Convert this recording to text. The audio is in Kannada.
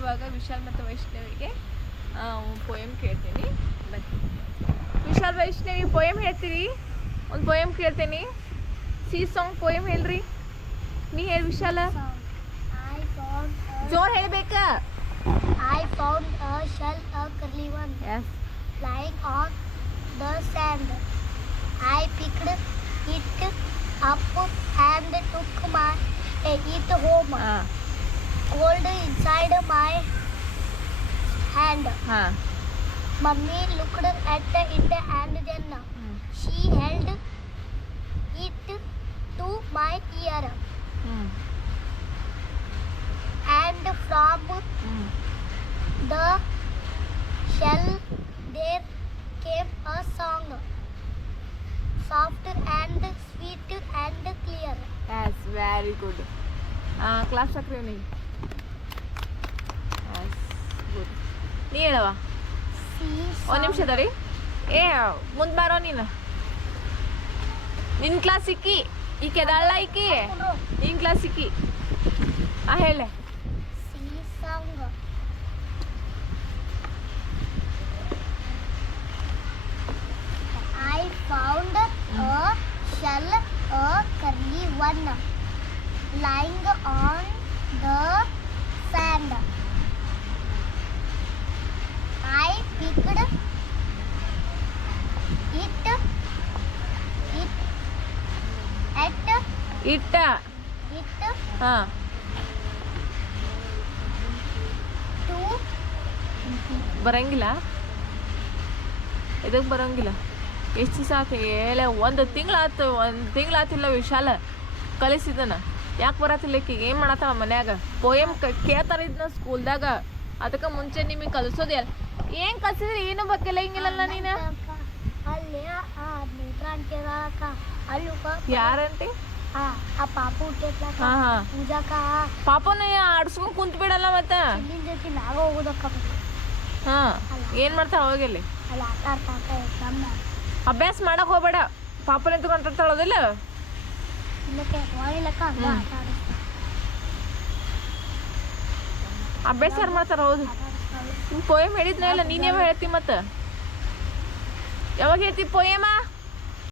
ಇವಾಗ ವಿಶಾಲ್ ಮತ್ತು ವೈಷ್ಣವಿಗೆ ಪೋಯಮ್ ಕೇಳ್ತೀನಿ ಬನ್ನಿ ವಿಶಾಲ್ ವೈಷ್ಣವಿ ಪೋಯಮ್ ಹೇಳ್ತೀರಿ ಒಂದು ಪೋಯಮ್ ಕೇಳ್ತೀನಿ ಸಿ ಸಾಂಗ್ ಪೋಯಮ್ ಹೇಳ್ರಿ ನೀ ಹೇಳಿ ವಿಶಾಲ I found a, ಜೋರ್ ಹೇಳ್ಬೇಕ I found a shell, a curly one, is lying on the sand. I picked it up and took my it home. ಹಾಂ hold inside my hand. Huh. Mummy looked at it and then hmm. she held it to my ear. Hmm. And from hmm. the shell there came a song, soft and sweet and clear. Yes, very good. Uh, class sakrini. Good ನೀ ಹೇಳವ ಒಂದು ನಿಮಿಷ ಏ ಮುಂದೆ ಬಾರೋ ನೀನು. ನಿನ್ನ ಕ್ಲಾಸ್ ಇಕ್ಕಿ ಈಕೆ ಅದಲ್ಲ ಇಕ್ಕಿ ನಿನ್ನ ಕ್ಲಾಸ್ ಇಕ್ಕಿ ಆ ಹೇಳೆ. ಅ I found a shell, a curly one, lying on ಇಟ್ಟ ಹಾಂ ಬರಂಗಿಲ್ಲ ಇದಕ್ಕೆ ಬರಂಗಿಲ್ಲ ಎಷ್ಟು ಸಾಕು ಏಳೆ ಒಂದು ತಿಂಗಳಾತು ಒಂದು ತಿಂಗಳಾತಿಲ್ಲ ವಿಶಾಲ ಕಲಿಸಿದನ ಯಾಕೆ ಬರತ್ತಿಲ್ಲ ಈಕಿಗೆ ಏನು ಮಾಡತ್ತವ ಮನ್ಯಾಗ ಪೋಯಮ್ ಕೇಳ್ತಾರ ಇದನ್ನ ಸ್ಕೂಲ್ದಾಗ ಅದಕ್ಕೆ ಮುಂಚೆ ನಿಮಗೆ ಕಲಿಸೋದೇ ಏನು ಕಲಿಸಿದ್ರೆ ಏನು ಬಕ್ಕಿಲ್ಲ ಹಿಂಗಿಲ್ಲಲ್ಲ ನೀನು ಅಲ್ಲಿ ಆ ಪಾಪು ಹುಟ್ಟೈತ್ಲಕ್ಕ ಹಾ ಹಾಂ. ಪೂಜಾಕ ಪಾಪನ ಆಡ್ಸ್ಕೊಂಡು ಕುಂತ ಬಿಡಲ್ಲ ಮತ್ತೆ ಜೊತೆ ಹೋಗೋದಕ್ಕ ಹಾ ಏನು ಮಾಡ್ತಾ ಹೋಗಿಲ್ಲಿ ಅಲ್ಲಿ ಆಟ ಆಡ್ತಾಕ ಅಭ್ಯಾಸ ಮಾಡಕ್ ಹೋಗ್ಬೇಡ. ಪಾಪನ ಅಂತ ಇಲ್ಲಕ್ಕೆ ಮಾಡಿಲ್ಲಕ್ಕ ಹಂಗ ಹ್ಮ್. ಆಟ ಅಭ್ಯಾಸ ಯಾರು ಮಾಡ್ತಾರ? ಹೌದು. ಆಟ ಆಡಿಸ್ತಾಳ ಪೋಯಮ್ ಹೇಳಿದ್ನ ಇಲ್ಲ ನೀನ್ ಯಾವಾಗ ಹೇಳ್ತಿ ಮತ್ತ? ಯಾವಾಗ ಹೇಳ್ತಿ ಪೋಯಮ